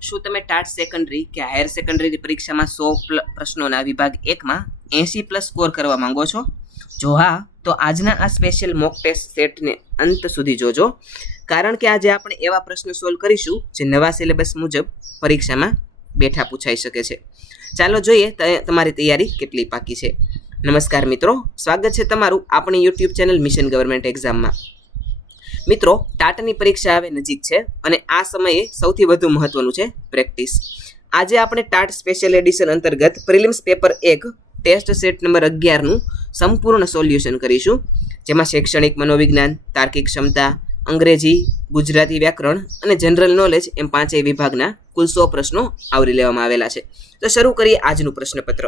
શું તમે TAT secondary કે હાયર સેકન્ડરી પરીક્ષામાં 100 પ્રશ્નોના વિભાગ 1માં 80+ સ્કોર કરવા માંગો છો? જો હા, તો આજના આ સ્પેશિયલ મોક ટેસ્ટ સેટને અંત સુધી જોજો, કારણ કે આજે આપણે એવા પ્રશ્નો સોલ્વ કરીશું જે નવા સિલેબસ મુજબ પરીક્ષામાં બેઠા પૂછાઈ શકે છે. ચાલો જોઈએ તમારી તૈયારી કેટલી પાકી છે. નમસ્કાર મિત્રો, સ્વાગત છે તમારું આપણી યુટ્યુબ ચેનલ મિશન ગવર્મેન્ટ એક્ઝામમાં. મિત્રો, ટાટની પરીક્ષા હવે નજીક છે અને આ સમયે સૌથી વધુ મહત્વનું છે પ્રેક્ટિસ. આજે આપણે ટાટ સ્પેશિયલ એડિશન અંતર્ગત prelims paper 1 test set number 11નું સંપૂર્ણ સોલ્યુશન કરીશું, જેમાં શૈક્ષણિક મનોવિજ્ઞાન, તાર્કિક ક્ષમતા, અંગ્રેજી, ગુજરાતી વ્યાકરણ અને જનરલ નોલેજ એમ 5 વિભાગના કુલ 100 પ્રશ્નો આવરી લેવામાં આવેલા છે. તો શરૂ કરીએ આજનું પ્રશ્નપત્ર.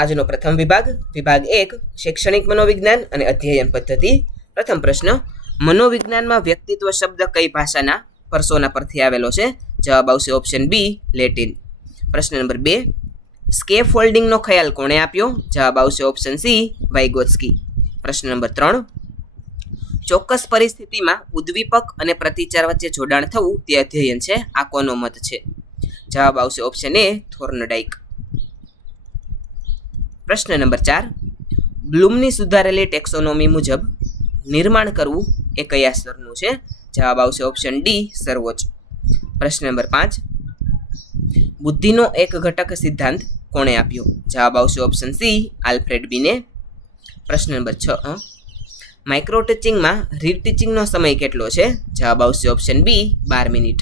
આજનો પ્રથમ વિભાગ, વિભાગ 1 શૈક્ષણિક મનોવિજ્ઞાન અને અધ્યયન પદ્ધતિ. પ્રથમ પ્રશ્ન, મનોવિજ્ઞાનમાં વ્યક્તિત્વ શબ્દ કઈ ભાષાના પર્સોના પરથી આવેલો છે? જવાબ આવશે ઓપ્શન બી, લેટિન. પ્રશ્ન નંબર 2, સ્કેફોલ્ડિંગનો ખ્યાલ કોણે આપ્યો? જવાબ આવશે ઓપ્શન સી, વાઇગોત્સ્કી. પ્રશ્ન નંબર 3, ચોક્કસ પરિસ્થિતિમાં ઉદ્દીપક અને પ્રતિચાર વચ્ચે જોડાણ થવું તે અધ્યયન છે, આ કોનો મત છે? જવાબ આવશે ઓપ્શન એ, થોર્નડાઇક. પ્રશ્ન નંબર 4, બ્લૂમની સુધારેલી ટેક્સોનોમી મુજબ નિર્માણ કરવું એ કયા સ્તરનું છે? જવાબ આવશે ઓપ્શન ડી, સર્વોચ્ચ. પ્રશ્ન નંબર 5, બુદ્ધિનો એક ઘટક સિદ્ધાંત કોણે આપ્યો? જવાબ આવશે ઓપ્શન સી, આલ્ફ્રેડ બીને. પ્રશ્ન નંબર 6, માઇક્રો ટીચિંગમાં રીડ ટીચિંગનો સમય કેટલો છે? જવાબ આવશે ઓપ્શન બી, 12 મિનિટ.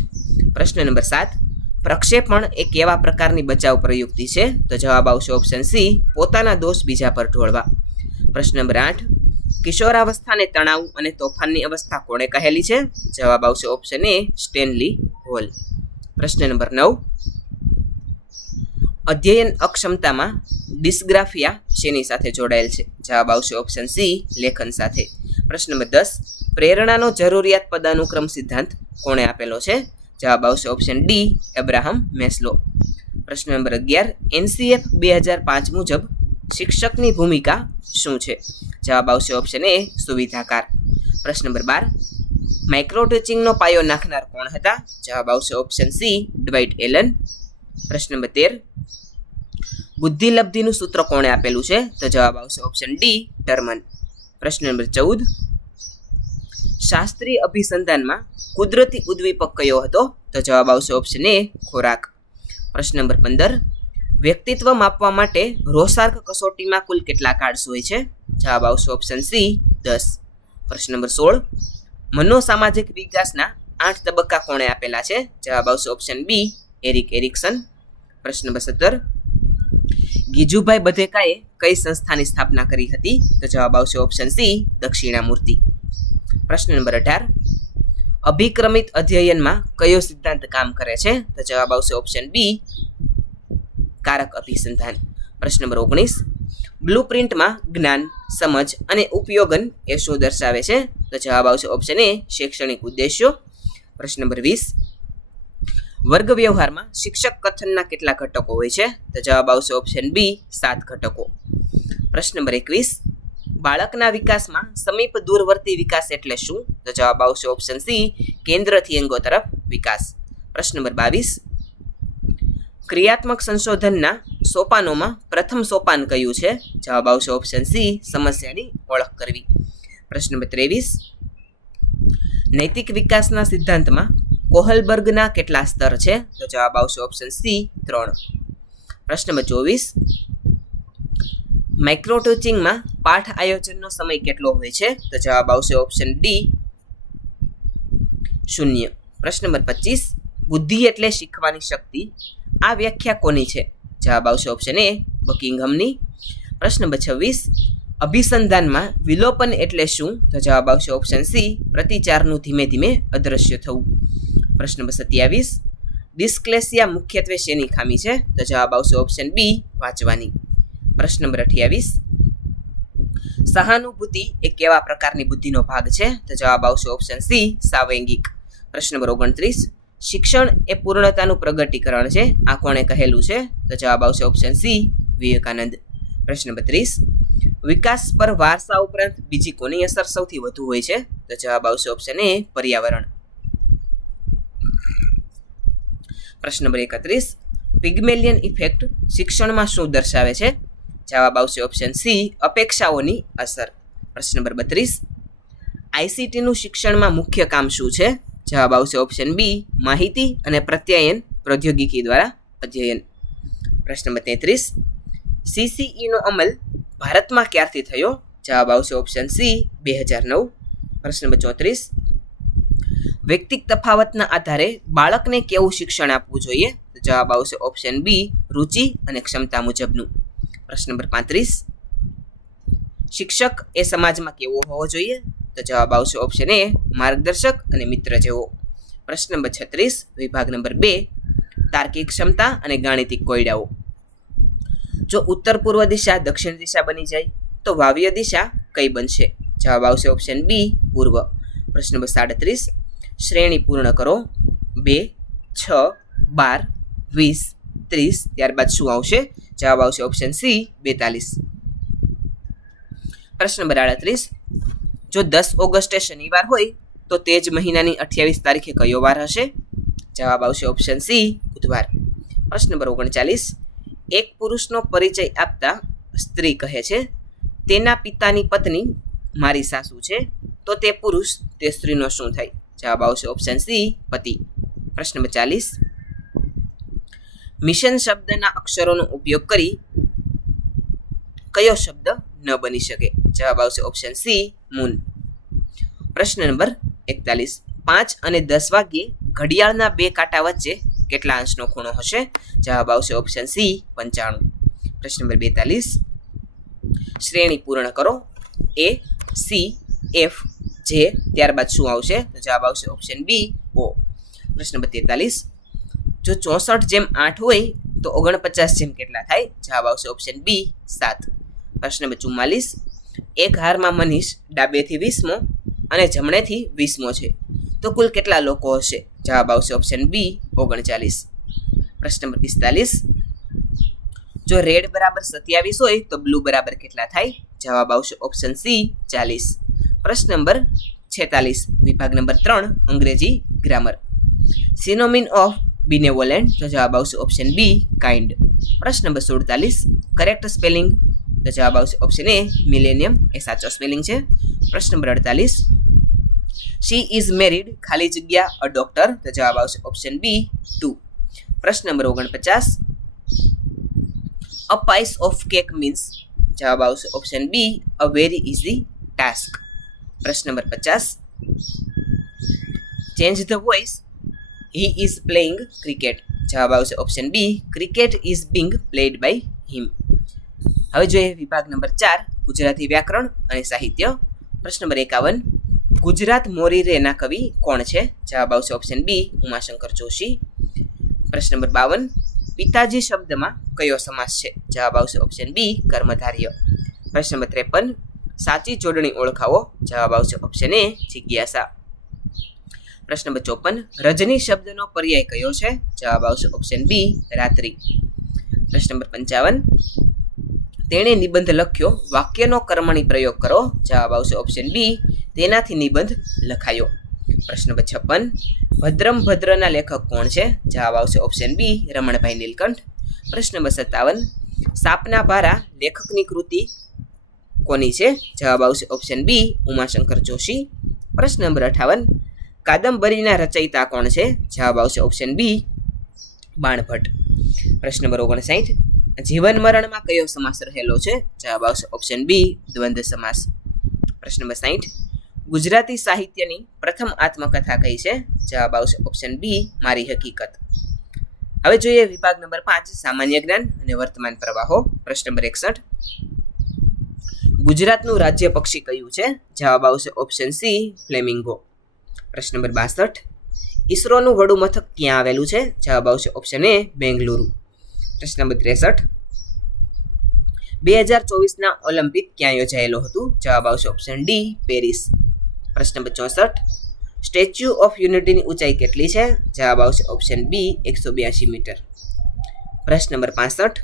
પ્રશ્ન નંબર 7, પ્રક્ષેપણ એ કેવા પ્રકારની બચાવ પ્રયુક્તિ છે? તો જવાબ આવશે ઓપ્શન સી, પોતાના દોષ બીજા પર ઢોળવા. પ્રશ્ન નંબર 8, કિશોરાવસ્થાને તણાવ અને તોફાનની અવસ્થા કોણે કહેલી છે? જવાબ આવશે ઓપ્શન એ, સ્ટેનલી હોલ. પ્રશ્ન નંબર 9, અધ્યયન અક્ષમતામાં ડિસ્ગ્રાફિયા શેની સાથે જોડાયેલ છે? જવાબ આવશે ઓપ્શન સી, લેખન સાથે. પ્રશ્ન નંબર 10, પ્રેરણાનો જરૂરિયાત પદાનુક્રમ સિદ્ધાંત કોણે આપેલો છે? જવાબ આવશે ઓપ્શન ડી, એબ્રાહમ મેસ્લો. પ્રશ્ન નંબર 11, NCF 2005 મુજબ શિક્ષકની ભૂમિકા શું છે? જવાબ આવશે ઓપ્શન એ, સુવિધાકાર. પ્રશ્ન નંબર 12, માઇક્રો ટીચિંગનો પાયો નાખનાર કોણ હતા? જવાબ આવશે ઓપ્શન સી, ડ્વાઇટ એલન. પ્રશ્ન નંબર 13, બુદ્ધિલબ્ધિનું સૂત્ર કોણે આપેલું છે? તો જવાબ આવશે ઓપ્શન ડી, ટર્મન. પ્રશ્ન નંબર 14, શાસ્ત્રીય અભિસંધાનમાં કુદરતી ઉદ્દીપક કયો હતો? તો જવાબ આવશે ઓપ્શન એ, ખોરાક. પ્રશ્ન નંબર 15, વ્યક્તિત્વ માપવા માટે રોસાર્ક કસોટીમાં કુલ કેટલા કાર્ડ્સ હોય છે? જવાબ આવશે ઓપ્શન સી, 10. પ્રશ્ન નંબર 16, મનોસામાજિક વિકાસના 8 તબક્કા કોણે આપેલા છે? જવાબ આવશે ઓપ્શન બી, એરિક એરિક્સન. પ્રશ્ન નંબર 17, ગીજુભાઈ બધેકાએ કઈ સંસ્થાની સ્થાપના કરી હતી? તો જવાબ આવશે ઓપ્શન સી, દક્ષિણામૂર્તિ. પ્રશ્ન નંબર 18, અભિક્રમિત અધ્યયનમાં કયો સિદ્ધાંત કામ કરે છે? તો જવાબ આવશે ઓપ્શન બી, કારક અભિસંધાન. પ્રશ્ન નંબર 19, બ્લુપ્રિન્ટમાં જ્ઞાન, સમજ અને ઉપયોગન એ શું દર્શાવે છે? તો જવાબ આવશે ઓપ્શન એ, શૈક્ષણિક ઉદ્દેશ્યો. પ્રશ્ન નંબર 20, વર્ગ વ્યવહારમાં શિક્ષક કથનના કેટલા ઘટકો હોય છે? તો જવાબ આવશે ઓપ્શન બી, 7 ઘટકો. પ્રશ્ન નંબર 21, બાળકના વિકાસમાં સમીપ દૂરવર્તી વિકાસ એટલે શું? તો જવાબ આવશે ઓપ્શન સી, કેન્દ્રથી અંગો તરફ વિકાસ. પ્રશ્ન નંબર 22, ક્રિયાત્મક સંશોધનના સોપાનોમાં પ્રથમ સોપાન કયું છે? જવાબ આવશે ઓપ્શન સી, સમસ્યાની ઓળખ કરવી. પ્રશ્ન નંબર 23, નૈતિક વિકાસના સિદ્ધાંતમાં કોહલબર્ગના કેટલા સ્તર છે? તો જવાબ આવશે ઓપ્શન સી, 3. પ્રશ્ન નંબર 24, માઇક્રો ટીચિંગમાં પાઠ આયોજનનો સમય કેટલો હોય છે? તો જવાબ આવશે ઓપ્શન ડી, 0. પ્રશ્ન નંબર 25, બુદ્ધિ એટલે શીખવાની શક્તિ, આ વ્યાખ્યા કોની છે? જવાબ આવશે ઓપ્શન એ, બકિંગહમની. પ્રશ્ન નંબર 26, અભિસંધાનમાં વિલોપન એટલે શું? તો જવાબ આવશે ઓપ્શન સી, પ્રતિચારનું ધીમે ધીમે અદૃશ્ય થવું. પ્રશ્ન નંબર 27, ડિસ્ક્લેસિયા મુખ્યત્વે શેની ખામી છે? તો જવાબ આવશે ઓપ્શન બી, વાંચવાની. પ્રશ્ન નંબર 28, સહાનુભૂતિ એ કેવા પ્રકારની બુદ્ધિનો ભાગ છે? તો જવાબ આવશે ઓપ્શન સી, સાવૈંગિક. પ્રશ્ન નંબર 29, શિક્ષણ એ પૂર્ણતાનું પ્રગટીકરણ છે, આ કોણે કહેલું છે? તો જવાબ આવશે ઓપ્શન સી, વિવેકાનંદ. પ્રશ્ન નંબર 30, વિકાસ પર વારસા ઉપરાંત બીજી કોની અસર સૌથી વધુ હોય છે? તો જવાબ આવશે ઓપ્શન એ, પર્યાવરણ. પ્રશ્ન નંબર 31, પિગ્મેલિયન ઇફેક્ટ શિક્ષણમાં શું દર્શાવે છે? જવાબ આવશે ઓપ્શન સી, અપેક્ષાઓની અસર. પ્રશ્ન નંબર 32, આઈસીટીનું શિક્ષણમાં મુખ્ય કામ શું છે? જવાબ આવશે ઓપ્શન બી, માહિતી અને પ્રત્યાયન પ્રૌદ્યોગિકી દ્વારા અધ્યયન. પ્રશ્ન નંબર 33, સીસીઈનો અમલ ભારતમાં ક્યારથી થયો? જવાબ આવશે ઓપ્શન સી, 2009. પ્રશ્ન નંબર 34, વ્યક્તિગત તફાવતના આધારે બાળકને કેવું શિક્ષણ આપવું જોઈએ? જવાબ આવશે ઓપ્શન બી, રુચિ અને ક્ષમતા મુજબનું. પ્રશ્ન નંબર 35, શિક્ષક એ સમાજમાં કેવો હોવો જોઈએ? તો જવાબ આવશે ઓપ્શન એ, માર્ગદર્શક અને મિત્ર જેવો. પ્રશ્ન નંબર 36, વિભાગ નંબર 2, તાર્કિક ક્ષમતા અને ગાણિતિક કોયડાઓ. જો ઉત્તર પૂર્વ દિશા દક્ષિણ દિશા બની જાય તો વાવ્ય દિશા કઈ બનશે? જવાબ આવશે ઓપ્શન બી, પૂર્વ. પ્રશ્ન નંબર 37, શ્રેણી પૂર્ણ કરો. 2, 6, 12, 20, 30, ત્યારબાદ શું આવશે? જવાબ આવશે ઓપ્શન સી, 42. પ્રશ્ન નંબર 38, જો 10 ઓગસ્ટે શનિવાર હોય તો તે જ મહિનાની 28 તારીખે કયો વાર હશે? જવાબ આવશે ઓપ્શન સી, બુધવાર. પ્રશ્ન નંબર 39, એક પુરુષનો પરિચય આપતા સ્ત્રી કહે છે, તેના પિતાની પત્ની મારી સાસુ છે, તો તે પુરુષ તે સ્ત્રીનો શું થાય? જવાબ આવશે ઓપ્શન સી, પતિ. પ્રશ્ન નંબર 40, મિશન શબ્દના અક્ષરોનો ઉપયોગ કરી કયો શબ્દ ન બની શકે? જવાબ આવશે ઓપ્શન સી, મૂન. પ્રશ્ન નંબર 41, 5 અને 10 વાગ્યે ઘડિયાળના 2 કાંટા વચ્ચે કેટલા અંશનો ખૂણો હશે? જવાબ આવશે ઓપ્શન સી, 95. પ્રશ્ન નંબર 42, શ્રેણી પૂર્ણ કરો. એ, સી, એફ, જે, ત્યારબાદ શું આવશે? તો જવાબ આવશે ઓપ્શન બી, ઓ. પ્રશ્ન નંબર 43, જો 64/8 હોય તો 49 જેમ કેટલા થાય? જવાબ આવશે ઓપ્શન બી, 7. પ્રશ્ન નંબર 44, એક હારમાં મનીષ ડાબેથી 20મો અને જમણેથી 20મો છે, તો કુલ કેટલા લોકો હશે? જવાબ આવશે ઓપ્શન બી, 39. પ્રશ્ન નંબર 45, જો રેડ બરાબર 27 હોય તો બ્લુ બરાબર કેટલા થાય? જવાબ આવશે ઓપ્શન સી, 40. પ્રશ્ન નંબર 46, વિભાગ નંબર 3, અંગ્રેજી ગ્રામર. સિનોમિન ઓફ બિનેવોલેન્ટ, તો જવાબ આવશે ઓપ્શન બી, કાઇન્ડ. પ્રશ્ન નંબર 47, કરેક્ટ સ્પેલિંગ, તો જવાબ આવશે ઓપ્શન એ, મિલેનિયમ, એ સાચો સ્પેલિંગ છે. પ્રશ્ન નંબર 48, શી ઇઝ મેરીડ, ખાલી જગ્યા અ ડોક્ટર, તો જવાબ આવશે ઓપ્શન બી, 2. પ્રશ્ન number 49, a piece of cake means, જવાબ આવશે option B, a very easy task. પ્રશ્ન number 50, change the voice, he is playing cricket, જવાબ આવશે option B, cricket is being played by him. હવે જોઈએ વિભાગ નંબર 4, ગુજરાતી વ્યાકરણ અને સાહિત્ય. પ્રશ્ન નંબર 51, ગુજરાત મોરીરેના કવિ કોણ છે? જવાબ આવશે ઓપ્શન બી, ઉમાશંકર જોશી. પ્રશ્ન નંબર 52, પિતાજી શબ્દમાં કયો સમાસ છે? જવાબ આવશે ઓપ્શન બી, કર્મધાર્ય. પ્રશ્ન નંબર 53, સાચી જોડણી ઓળખાવો, જવાબ આવશે ઓપ્શન એ, જિજ્ઞાસા. પ્રશ્ન નંબર 54, રજની શબ્દનો પર્યાય કયો છે? જવાબ આવશે ઓપ્શન બી, રાત્રિ. પ્રશ્ન નંબર 55, તેણે નિબંધ લખ્યો, વાક્યનો કર્મણી પ્રયોગ કરો, જવાબ આવશે ઓપ્શન બી, તેનાથી નિબંધ લખાયો. પ્રશ્ન નંબર 56, ભદ્રમ ભદ્રના લેખક કોણ છે? જવાબ આવશે ઓપ્શન બી, રમણભાઈ નીલકંઠ. પ્રશ્ન નંબર 57, સાપના ભારા લેખકની કૃતિ કોની છે? જવાબ આવશે ઓપ્શન બી, ઉમાશંકર જોશી. પ્રશ્ન નંબર 58, કાદંબરીના રચયિતા કોણ છે? જવાબ આવશે ઓપ્શન બી, બાણભટ્ટ. પ્રશ્ન નંબર 59, જીવન મરણમાં કયો સમાસ રહેલો છે? જવાબ આવશે ઓપ્શન બી, દ્વંદ્વ સમાસ. પ્રશ્ન નંબર 60, ગુજરાતી સાહિત્યની પ્રથમ આત્મકથા કઈ છે? જવાબ આવશે ઓપ્શન બી, મારી હકીકત. હવે જોઈએ વિભાગ નંબર 5, સામાન્ય જ્ઞાન અને વર્તમાન પ્રવાહો. પ્રશ્ન નંબર 61, ગુજરાતનું રાજ્ય પક્ષી કયું છે? જવાબ આવશે ઓપ્શન સી, ફ્લેમિંગો. પ્રશ્ન નંબર 62, ઈસરોનું વડું મથક ક્યાં આવેલું છે? જવાબ આવશે ઓપ્શન એ, બેંગલુરુ. પ્રશ્ન નંબર 63, 2024ના ઓલિમ્પિક ક્યાં યોજાયેલો હતું? જવાબ આવશે ઓપ્શન ડી, પેરિસ. પ્રશ્ન નંબર 64, સ્ટેચ્યુ ઓફ યુનિટીની ઊંચાઈ કેટલી છે? જવાબ આવશે ઓપ્શન બી, 182 મીટર. પ્રશ્ન નંબર 65,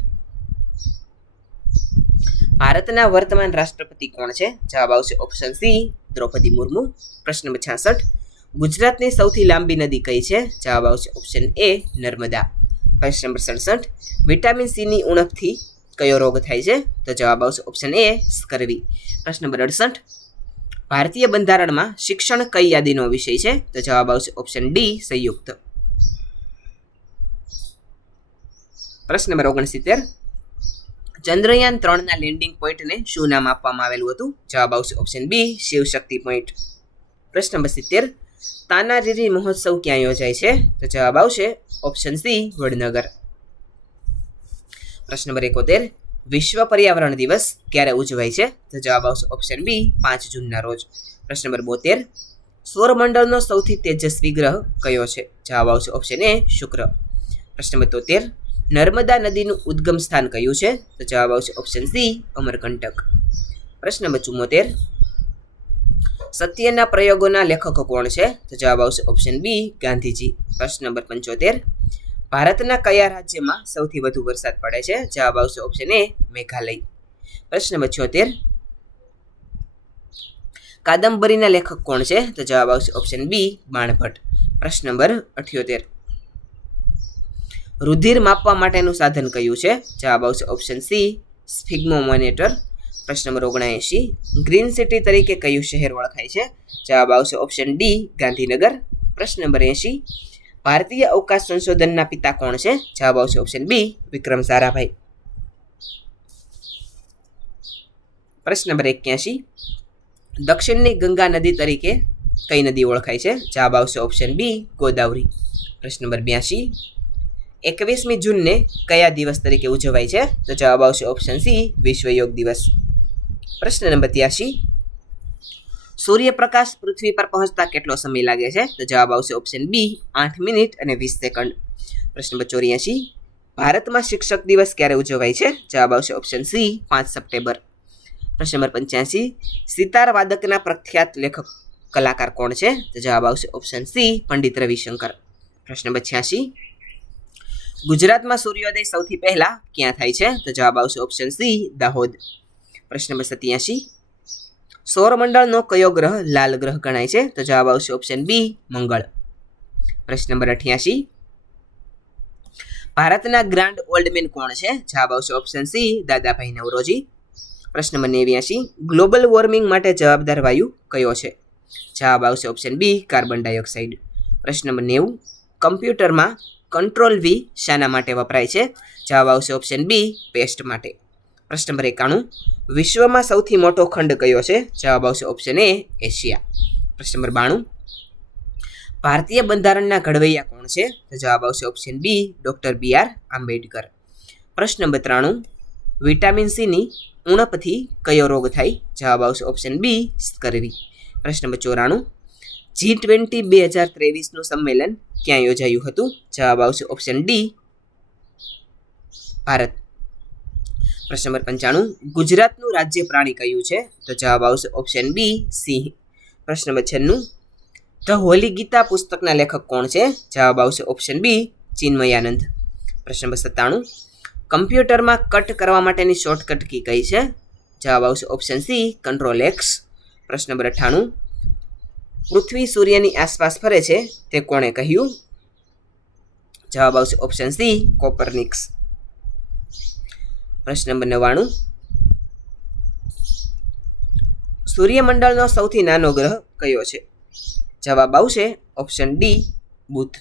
ભારતના વર્તમાન રાષ્ટ્રપતિ કોણ છે? જવાબ આવશે ઓપ્શન સી, દ્રૌપદી મુર્મુ. પ્રશ્ન નંબર 66, ગુજરાતની સૌથી લાંબી નદી કઈ છે? જવાબ આવશે ઓપ્શન એ નર્મદા. પ્રશ્ન નંબર 67 વિટામિન સીની ઉણપથી કયો રોગ થાય છે? તો જવાબ આવશે ઓપ્શન એ સ્કર્વી. પ્રશ્ન નંબર 68 ભારતીય બંધારણમાં શિક્ષણ કઈ યાદીનો વિષય છે? તો જવાબ આવશે ઓપ્શન ડી સંયુક્ત. પ્રશ્ન નંબર 69 ચંદ્રયાન 3ના લેન્ડિંગ પોઈન્ટને શું નામ આપવામાં આવેલું હતું? જવાબ આવશે ઓપ્શન બી શિવશક્તિ પોઈન્ટ. પ્રશ્ન નંબર 70 તાનારીરી મહોત્સવ ક્યાં યોજાય છે? તો જવાબ આવશે ઓપ્શન સી વડનગર. પ્રશ્ન નંબર 71 વિશ્વ પર્યાવરણ દિવસ ક્યારે ઉજવાય છે? તો જવાબ આવશે ઓપ્શન બી 5 જૂનના રોજ. પ્રશ્ન નંબર 72 સૌરમંડળનો સૌથી તેજસ્વી ગ્રહ કયો છે? જવાબ આવશે ઓપ્શન એ શુક્ર. પ્રશ્ન નંબર 73 નર્મદા નદીનું ઉદ્ગમ સ્થાન કયું છે? તો જવાબ આવશે ઓપ્શન સી અમરકંટક. પ્રશ્ન નંબર 74 સત્યના પ્રયોગોના લેખકો કોણ છે? તો જવાબ આવશે ઓપ્શન બી ગાંધીજી. પ્રશ્ન નંબર 75 ભારતના કયા રાજ્યમાં સૌથી વધુ વરસાદ પડે છે? જવાબ આવશે ઓપ્શન એ મેઘાલય. પ્રશ્ન નંબર 76 કાદંબરીના લેખક કોણ છે? તો જવાબ આવશે ઓપ્શન બી બાણભટ્ટ. પ્રશ્ન નંબર 78 રુધિર માપવા માટેનું સાધન કયું છે? જવાબ આવશે ઓપ્શન સી સ્ફિગ્મોમોમીટર. પ્રશ્ન નંબર 79 ગ્રીન સિટી તરીકે કયું શહેર ઓળખાય છે? જવાબ આવશે ઓપ્શન ડી ગાંધીનગર. પ્રશ્ન નંબર 80 ભારતીય અવકાશ સંશોધનના પિતા કોણ છે? જવાબ આવશે ઓપ્શન બી વિક્રમ સારાભાઈ. પ્રશ્ન નંબર 81 દક્ષિણની ગંગા નદી તરીકે કઈ નદી ઓળખાય છે? જવાબ આવશે ઓપ્શન બી ગોદાવરી. પ્રશ્ન નંબર 82 21મી જૂનને કયા દિવસ તરીકે ઉજવાય છે? તો જવાબ આવશે ઓપ્શન સી વિશ્વ યોગ દિવસ. પ્રશ્ન નંબર 83 સૂર્યપ્રકાશ પૃથ્વી પર પહોંચતા કેટલો સમય લાગે છે? તો જવાબ આવશે ઓપ્શન બી 8 મિનિટ અને 20 સેકન્ડ. પ્રશ્ન નંબર 84 ભારતમાં શિક્ષક દિવસ ક્યારે ઉજવાય છે? જવાબ આવશે ઓપ્શન સી 5 સપ્ટેમ્બર. પ્રશ્ન નંબર 85 સિતાર વાદકના પ્રખ્યાત લેખક કલાકાર કોણ છે? તો જવાબ આવશે ઓપ્શન સી પંડિત રવિશંકર. પ્રશ્ન નંબર 86 ગુજરાતમાં સૂર્યોદય સૌથી પહેલા ક્યાં થાય છે? તો જવાબ આવશે ઓપ્શન સી દાહોદ. પ્રશ્ન નંબર 87 સૌરમંડળનો કયો ગ્રહ લાલ ગ્રહ ગણાય છે? તો જવાબ આવશે ઓપ્શન બી મંગળ. પ્રશ્ન નંબર 88 ભારતના ગ્રાન્ડ ઓલ્ડ મેન કોણ છે? જવાબ આવશે ઓપ્શન સી દાદાભાઈ નવરોજી. પ્રશ્ન નંબર 89 ગ્લોબલ વોર્મિંગ માટે જવાબદાર વાયુ કયો છે? જવાબ આવશે ઓપ્શન બી કાર્બન ડાયોક્સાઇડ. પ્રશ્ન નંબર 90 કમ્પ્યુટરમાં કંટ્રોલ વી શાના માટે વપરાય છે? જવાબ આવશે ઓપ્શન બી પેસ્ટ માટે. પ્રશ્ન નંબર 91 વિશ્વમાં સૌથી મોટો ખંડ કયો છે? જવાબ આવશે ઓપ્શન એ એશિયા. પ્રશ્ન નંબર 92 ભારતીય બંધારણના ઘડવૈયા કોણ છે? તો જવાબ આવશે option B doctor BR Ambedkar. પ્રશ્ન નંબર 93 વિટામિન સીની ઉણપથી કયો રોગ થાય? જવાબ આવશે ઓપ્શન બી સ્કર્વી. પ્રશ્ન નંબર 94 G20 2023નું સંમેલન ક્યાં યોજાયું હતું? જવાબ આવશે ઓપ્શન ડી ભારત. પ્રશ્ન નંબર 95 ગુજરાતનું રાજ્ય પ્રાણી કયું છે? તો જવાબ આવશે ઓપ્શન બી સિંહ. પ્રશ્ન નંબર 96 ધ હોલી ગીતા પુસ્તકના લેખક કોણ છે? જવાબ આવશે ઓપ્શન બી ચિન્મયાનંદ. પ્રશ્ન નંબર 97 કમ્પ્યુટરમાં કટ કરવા માટેની શોર્ટકટ કી કઈ છે? જવાબ આવશે ઓપ્શન સી કંટ્રોલ X. પ્રશ્ન નંબર 98 પૃથ્વી સૂર્યની આસપાસ ફરે છે તે કોણે કહ્યું? જવાબ આવશે ઓપ્શન સી કોપરનિક્સ. પ્રશ્ન નંબર 99 સૂર્યમંડળનો સૌથી નાનો ગ્રહ કયો છે? જવાબ આવશે ઓપ્શન ડી બુધ.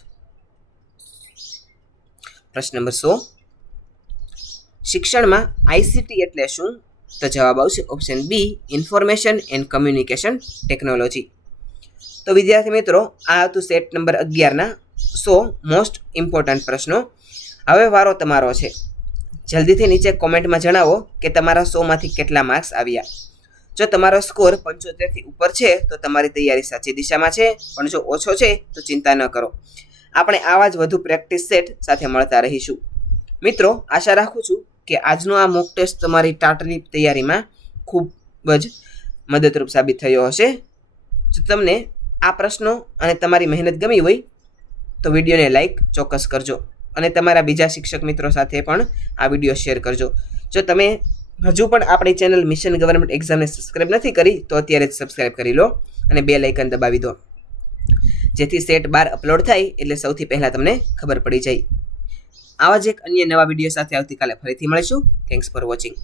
પ્રશ્ન નંબર 100 શિક્ષણમાં ICT એટલે શું? તો જવાબ આવશે option B information and communication technology. તો વિદ્યાર્થી મિત્રો આ હતું સેટ નંબર 11ના 100 મોસ્ટ ઇમ્પોર્ટન્ટ પ્રશ્નો. હવે વારો તમારો છે. જલ્દીથી નીચે કોમેન્ટમાં જણાવો કે તમારા 100માંથી કેટલા માર્ક્સ આવ્યા. જો તમારો સ્કોર 75થી ઉપર છે તો તમારી તૈયારી સાચી દિશામાં છે, પણ જો ઓછો છે તો ચિંતા ન કરો. આપણે આવા જ વધુ પ્રેક્ટિસ સેટ સાથે મળતા રહીશું. મિત્રો આશા રાખું છું કે આજનો આ મોક ટેસ્ટ તમારી ટાટની તૈયારીમાં ખૂબ જ મદદરૂપ સાબિત થયો હશે. જો તમને આ પ્રશ્નો અને તમારી મહેનત ગમી હોય તો વિડીયોને લાઈક ચોક્કસ કરજો અને તમારા બીજા શિક્ષક મિત્રો સાથે પણ આ વિડીયો શેર કરજો. જો તમે હજુ પણ આપણી ચેનલ મિશન ગવર્મેન્ટ એક્ઝામને સબસ્ક્રાઈબ નથી કરી તો અત્યારે જ સબસ્ક્રાઈબ કરી લો અને બેલ આઇકન દબાવી દો. જેથી સેટ 12 અપલોડ થાય એટલે સૌથી પહેલાં તમને ખબર પડી જાય. આવા જ એક અન્ય નવા વિડીયો સાથે આવતીકાલે ફરીથી મળીશું. Thanks for watching.